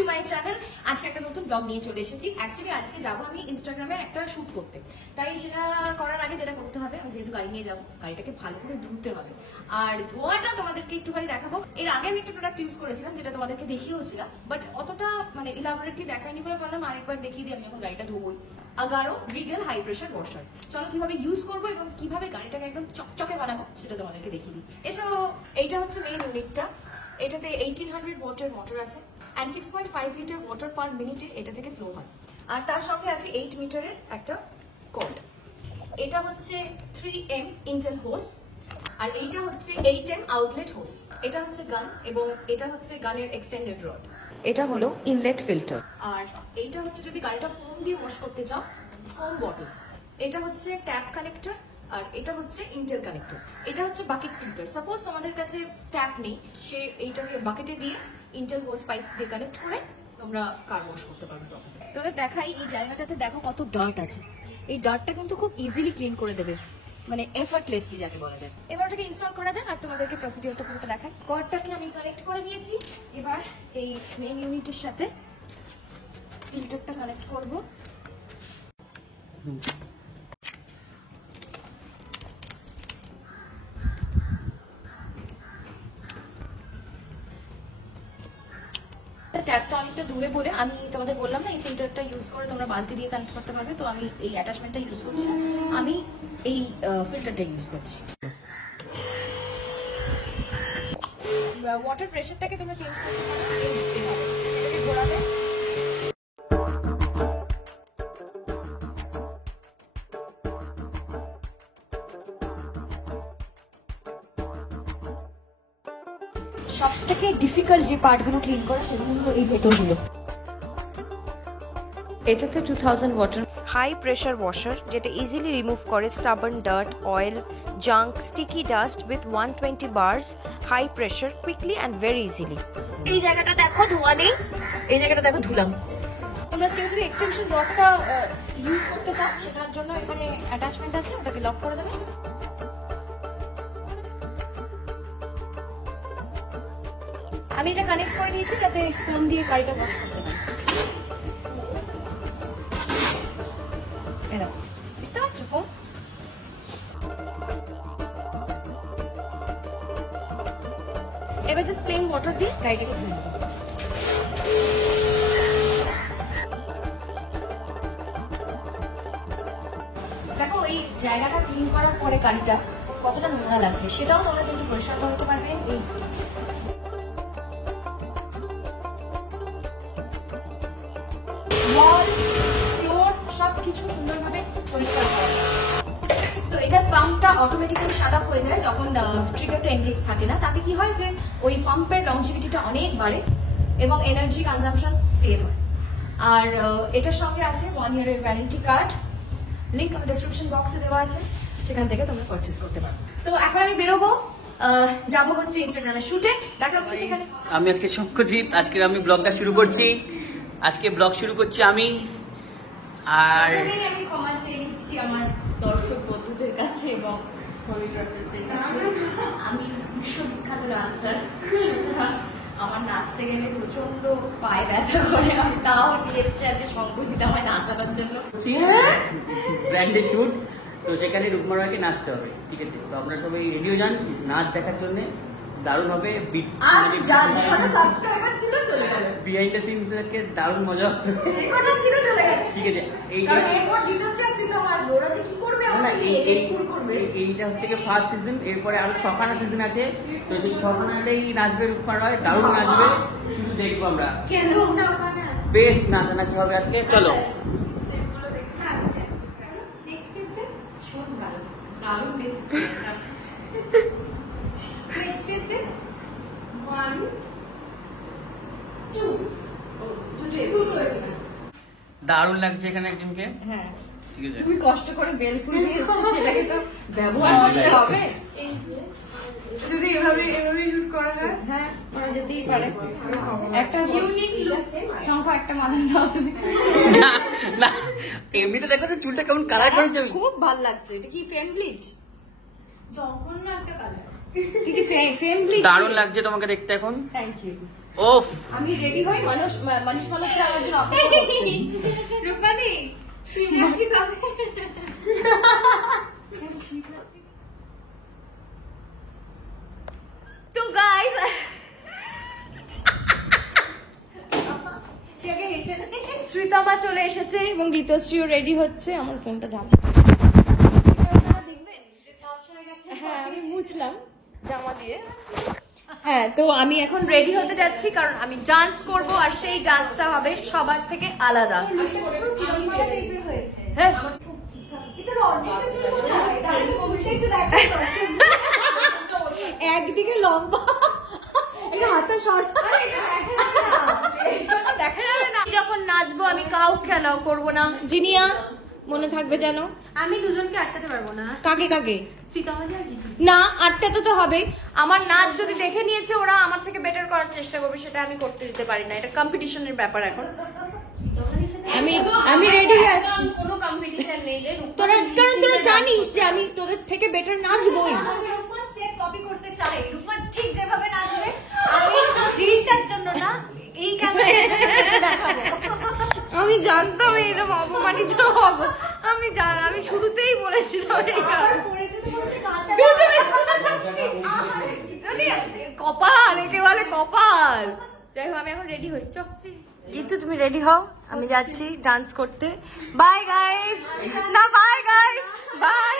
To my channel. আজকে একটা নতুন ব্লগ নিয়ে চলে এসেছি। অ্যাকচুয়ালি আজকে যাবো আমি ইনস্টাগ্রামে একটা শুট করতে, তাই সেটা করার আগে যেটা করতে হবে, আমি যেহেতু গাড়ি নিয়ে যাবো, গাড়িটাকে ভালো করে ধুতে হবে। আর ধোয়াটা তোমাদেরকে একটুখানি দেখাবো। এর আগে আমি একটা প্রোডাক্ট ইউজ করেছিলাম, যেটা তোমাদেরকে দেখিয়েওছিলাম, বাট অতটা মানে ইলাবোরেটলি দেখায়নি বলে ভাবলাম আরেকবার দেখিয়ে দিই আমি যখন গাড়িটা ধোবই। Agaro Rigel high pressure washer. চলো কিভাবে ইউজ করবো এবং কিভাবে গাড়িটাকে একদম চকচকে বানাবো সেটা তোমাদেরকে দেখিয়ে দিচ্ছি। এছাড়াও এইটা হচ্ছে মেইন ইউনিটটা। এটাতে 1800 ওয়াটের মোটর আছে অ্যান্ড 6.5 লিটার ওয়াটার পার মিনিটে এটা থেকে ফ্লো হয়। আর তার সঙ্গে আছে 8 মিটারের একটা কর্ড। এটা হচ্ছে 3M ইন্টেল হোস, আর এইটা হচ্ছে 8M আউটলেট হোস। এটা হচ্ছে গান এবং এটা হচ্ছে গানের এক্সটেন্ডেড রড। এটা হলো ইনলেট ফিল্টার। আর এইটা হচ্ছে যদি গাড়িটা ফোম দিয়ে ওয়াশ করতে চাও, ফোম বটল। এটা হচ্ছে ট্যাপ কানেক্টর, আর এটা হচ্ছে ইন্টেল কানেক্টর। এটা হচ্ছে বাকেট ফিল্টার। সাপোজ তোমাদের কাছে ট্যাপ নেই, সে এইটাকে বাকেটে দিয়ে ইন্টেল হোস পাইপ দিয়ে কানেক্ট করে তোমরা কার ওয়াশ করতে পারবে। তোমাদের দেখাই, এই জায়গাটাতে দেখো কত ডার্ট আছে। এই ডার্টটা কিন্তু খুব ইজিলি ক্লিন করে দেবে, মানে এফর্টলেসলি যাকে বলা যায়। এবার ওটাকে ইনস্টল করা যাক আর তোমাদেরকে প্রসিডিওরটা পুরোটা দেখাই। কর্ডটাকে আমি কানেক্ট করে নিয়েছি। এবার এই মেইন ইউনিটের সাথে ফিল্টারটা কানেক্ট করব। ট্যাপটা অনেকটা দূরে বলে আমি তোমাদের বললাম না এই ফিল্টারটা ইউজ করে তোমরা বালতি দিয়ে কানেক্ট করতে পারবে, তো আমি এই অ্যাটাচমেন্টটা ইউজ করছি না, আমি এই ফিল্টারটা ইউজ করছি। ওয়াটার প্রেশারটাকে তোমরা চেঞ্জ করতে পারো এইভাবে, এটাকে ঘোরাবে। সবথেকে ডিফিকাল্ট যে পার্টগুলো ক্লিন করা সেগুলো হলো এই ভেতরগুলো। এটাতে 2000 ওয়াটার হাই প্রেশার ওয়াশার, যেটা ইজিলি রিমুভ করে stubborn dirt, oil, junk, sticky dust with 120 bars, high pressure, quickly and very easily. এই জায়গাটা দেখো ধোয়া নেই, এই জায়গাটা দেখো ধুলাম। তোমরা কেউ যদি এক্সটেনশন লকটা ইউজ করতে চাও সেটার জন্য এখানে অ্যাটাচমেন্ট আছে, ওটাকে লক করে দেবে। আমি এটা কানেক্ট করে দিয়েছি যাতে ফোন দিয়ে গাড়িটা ওয়াশ করতে পারি। দেখতে পাচ্ছ ফোন? এবার জাস্ট প্লেন ওয়াটার দিয়ে গাড়িটাকে ধুয়ে নেবো। দেখো এই জায়গাটা ক্লিন করার পরে গাড়িটা কতটা নোংরা লাগছে সেটাও তোমরা কিন্তু পরিষ্কার করতে পারবে। এই ওয়াল, ফ্লোর সবকিছু সুন্দরভাবে পরিষ্কার করা। সো এটার পাম্পটা অটোমেটিক্যালি শাট অফ হয়ে যায় যখন ট্রিগারটা এনগেজ থাকে না। তাতে কি হয় যে ওই পাম্পের লংজিভিটিটা অনেক বাড়ে এবং এনার্জি কনজাম্পশন সেভ হয়। আর এটার সঙ্গে আছে 1 ইয়ারের ওয়ারেন্টি কার্ড, লিঙ্ক আমার ডেসক্রিপশন বক্সে দেওয়া আছে, সেখান থেকে তোমরা পারচেজ করতে পারো। সো এখন আমি বেরোবো, যাবো হচ্ছে ইনস্টাগ্রামে শুটে। দেখা হচ্ছে সেখানে। আমি আজকে সত্যজিৎ, আজকে আমি ব্লগটা শুরু করছি। আজকে ব্লগ শুরু করছি আমি। আর আমি ক্ষমা চেয়ে নিচ্ছি আমার দর্শক বন্ধুদের কাছে এবং কোরিওগ্রাফারদের কাছে। আমি বিশ্ববিখ্যাত ডান্সার, সুতরাং আমার নাচতে গেলে প্রচন্ড পায়ে ব্যথা করে। আমি তাও নিয়ে এসছি আজকে সংকুচিত আমায় নাচানোর জন্য। ব্র্যান্ডে শুট, তো সেখানে রূপমা রয়কে নাচতে হবে, ঠিক আছে? তো আপনারা সবাই রেডিও যান নাচ দেখার জন্য। দারুণ হবে। বিহাইন্ড দ্য সিনস আজকে দারুণ মজা হবে, ঠিক আছে? এইটা হচ্ছে ফার্স্ট সিজন, এরপরে আরো 6খানা সিজন আছে। তো সেই 6খানাতেই নাচবে রূপমা রয়, দারুণ নাচবে, শুধু দেখবো আমরা। বেশ নাচানাচি হবে আজকে, চলো। দারুণ লাগছে এখানে একজনকে। হ্যাঁ, ঠিক আছে, তুমি কষ্ট করে বেল করে দিয়েছো, সেটাকে তো ব্যবহার করতে হবে। যদি এভাবে শুট করা যায়, হ্যাঁ করা যেতেই পারে। একটা ইউনিক লুক। সংখ্যা একটা মাথায় দাও তুমি। না এমনিতে দেখো তো চুলটা কেমন কালার করেছে। খুব ভালো লাগছে। এটা কি ফেম ব্লিচ? জঘন্য একটা কালার। কি যে ফ্রেন্ডলি দারুণ লাগছে তোমাকে দেখতে এখন। Thank you. ওফ, আমি রেডি হই, মানুষ মালহোত্রা আমার জন্য অপেক্ষা করছে। রূপালি শিবরাত্রি কবে? তো গাইস শ্রীতমা চলে এসেছে এবং গীতশ্রীও রেডি হচ্ছে। আমার ফোনটা ঝাপা, হ্যাঁ আমি মুছলাম জামা দিয়ে। হ্যাঁ, তো আমি এখন রেডি হতে যাচ্ছি কারণ আমি ডান্স করব, আর সেই ডান্সটা হবে সবার থেকে আলাদা। হ্যাঁ, একদিকে লম্বা, হাতে শর্ট, দেখা যাবে না। যখন নাচবো আমি কাউকে অ্যালাউ করবো না। জিনিয়া মনে থাকবে যেন। আমি দুজনকে আটকাতে পারবো না। কাকে কাকে? শ্রীতমাদি আর গীতু। না, আটকাতে তো হবে। আমার নাচ যদি দেখে নিয়েছে ওরা আমার থেকে বেটার করার চেষ্টা করবে, সেটা আমি করতে দিতে পারি না। এটা কম্পিটিশনের ব্যাপার এখন। আমি রেডি হয়ে আসছি। কোনো কম্পিটিশন নেই রে। তোরা কারণ তোরা জানিস যে আমি তোদের থেকে বেটার নাচবই। রূপা স্টেপ কপি করতে চাই, রূপা ঠিক যেভাবে নাচবে আমি রিলটার জন্য না এই ক্যামেরায় দেখাবো। আমি জানতাম এরকম অপমানিত হব। আমি শুরুতেই বলেছিলাম এই কারণে। কপাল, একে বলে কপাল। যাই হোক, আমি এখন রেডি হই। চলছি গীতু, তুমি রেডি হও, আমি যাচ্ছি ডান্স করতে। Bye guys. না, বাই গাইস, বাই।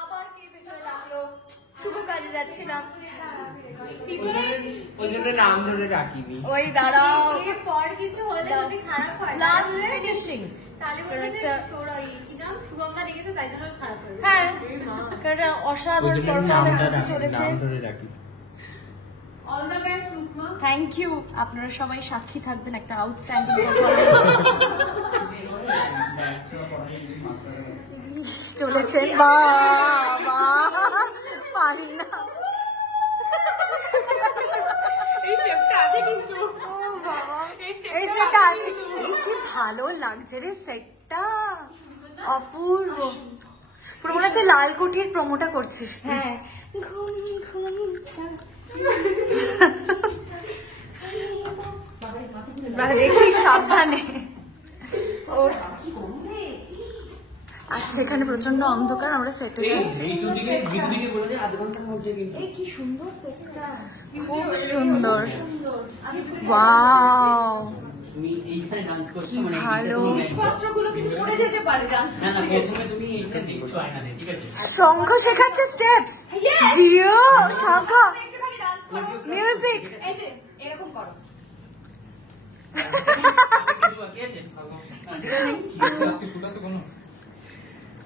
আবার কে পেছনে ডাকলো? শুভ কাজে যাচ্ছিলাম। ওই জন্য নাম ধরে ডাকিবি। ওই দাঁড়াও, এরপর কিছু হলে যদি খারাপ হয় লাস্ট ফিনিশিং। তাহলে বলবে যে সৌরভ কি নাম শুভমদা রেখেছে তাই জন্য খারাপ হয়ে গেছে। হ্যাঁ, একটা অসাধারণ পারফরম্যান্স হতে চলেছে। All the best Rupama. Thank you. আপনারা সবাই সাক্ষী থাকবেন একটা আউটস্ট্যান্ডিং পারফরম্যান্স চলেছে। বাবা পারি না, এই স্টেপটা আছে কিন্তু। ও বাবা, এই সেটটা আছে। এই কি ভালো লাগছে রে সেটটা, অপূর্ব। পুরো মনে হচ্ছে লালকুঠির প্রমোটা করছিস। হ্যাঁ, ঘুম ঘুম দেখি সাবধানে। আচ্ছা, এখানে প্রচন্ড অন্ধকার, আমরা সেটে যাচ্ছি। কি সুন্দর সেটটা, খুব সুন্দর। ওয়াও, তুমি এইখানে ডান্স করছো, কি মানে ভালো। পত্রগুলো কিন্তু পড়ে যেতে পারে ডান্স। না না, প্রথমে তুমি এইটা দেখছো আয়নাতে, ঠিক আছে? শঙ্খ শেখাচ্ছে স্টেপস। জিও শঙ্খ, একটুখানি ডান্স করো, মিউজিক। এই যে এরকম করো।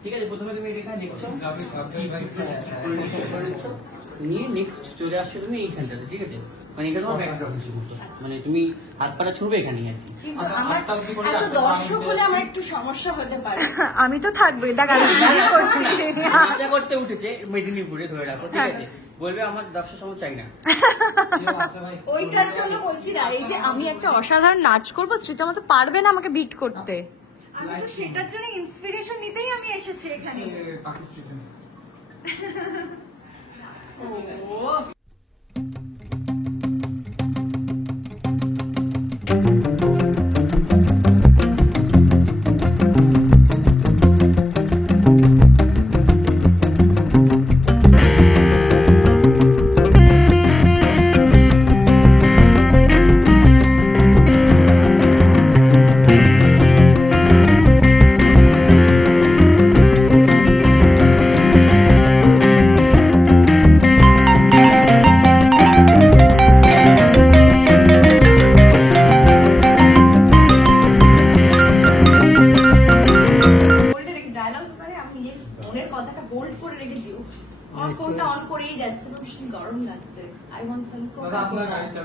ঠিক আছে, প্রথমে তুমি এখানে দেখছো, নিয়ে নেক্সট চলে আসছো তুমি এইখানটাতে, ঠিক আছে? মানে এটা তোমার ব্যাকগ্রাউন্ড ছিল, মানে তুমি হাত পাটা ছুড়বে এখানে আর কি। আমার এত দর্শক হলে আমার একটু সমস্যা হতে পারে। আমি তো থাকবে, দেখ আমি কি করছি। নাচা করতে উঠেছে মেদিনীপুরে, ধরে রাখো, ঠিক আছে? বলবে আমার দর্শক সময় চাই না। ওইটার জন্য বলছি না, এই যে আমি একটা অসাধারণ নাচ করবো, শ্রীতমা তো পারবে না আমাকে বিট করতে। আমি তো সেটার জন্য ইন্সপিরেশন নিতেই আমি এসেছি এখানে।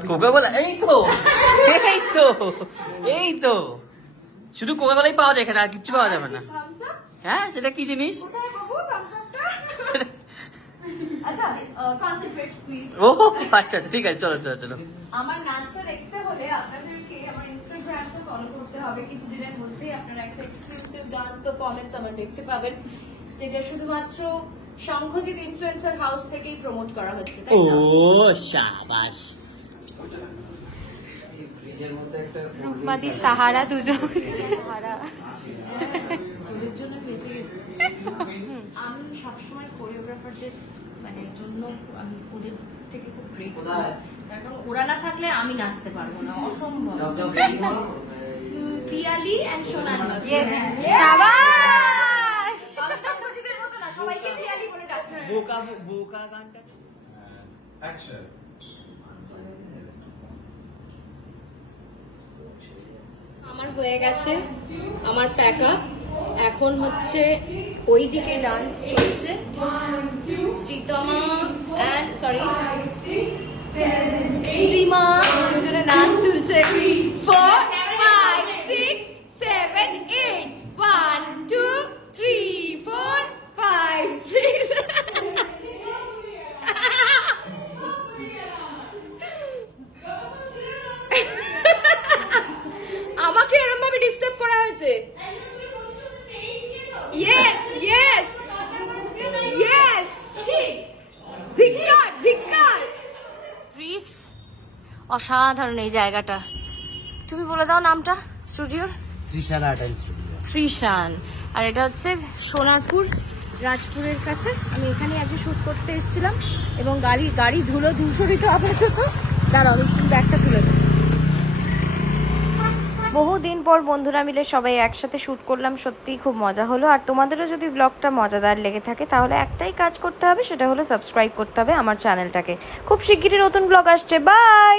কোকাকোলা, এই তো এই তো এই তো, শুধু কোকাকোলাই পাওয়া যায় এখানে, আর কিছু পাওয়া যাবে না। হ্যাঁ, সেটা কি জিনিস? আচ্ছা কনসেন্ট্রেট প্লিজ। ও আচ্ছা আচ্ছা ঠিক আছে, চলো চলো চলো। আমার নাচটা দেখতে হলে আপনাদেরকে আমার ইনস্টাগ্রামটা ফলো করতে হবে। কিছুদিনের মধ্যেই আপনারা একটা এক্সক্লুসিভ ডান্স পারফরমেন্স আমার দেখতে পাবেন, যেটা শুধুমাত্র শঙ্খজিৎ ইনফ্লুয়েন্সার হাউস থেকেই প্রমোট করা হচ্ছে, তাই ও না? শাবাশ। রূপমাদি সাহারা দুজন ওদের জন্য বেঁচে গেছি আমি। সবসময় কোরিওগ্রাফারদের মানে জন্য আমি ওদের থেকে খুব গ্রেটফুল, কারণ ওরা না থাকলে আমি নাচতে পারবো না, অসম্ভব। পিয়ালি এন্ড সোনালি, শাবাশ শঙ্খজিতের মতো না, সবাইকে পিয়ালি বলে ডাকতে হবে। বোকা বোকা গানটা অ্যাকশন। আমার হয়ে গেছে আমার প্যাকআপ, এখন হচ্ছে ওইদিকে ডান্স চলছে। শ্রীতমা এন্ড সরি শ্রীমা দুজনে নাচ তুলছে। 4 5 6 7 8 1 2 3 4 5 6 আমাকে এরকম ভাবে ডিস্টার্ব করা হয়েছে। ইয়েস ইয়েস ইয়েস, ধিক্কার ধিক্কার। রিস, অসাধারণ এই জায়গাটা। তুমি বলে দাও নামটা স্টুডিওর। Trishal art and studio. Trishan. আর এটা হচ্ছে সোনারপুর রাজপুরের কাছে। আমি এখানে আজকে শুট করতে এসেছিলাম এবং গাড়ি ধুলো ধূসরিত আপাতত। দাঁড়াও আমি একটু ব্যাগটা তুলে দেবো। বহুদিন পর বন্ধুরা মিলে সবাই একসাথে শ্যুট করলাম, সত্যিই খুব মজা হলো। আর তোমাদেরও যদি ব্লগটা মজাদার লেগে থাকে তাহলে একটাই কাজ করতে হবে, সেটা হলো সাবস্ক্রাইব করতে হবে আমার চ্যানেলটাকে। খুব শিগগিরই নতুন ব্লগ আসছে, বাই।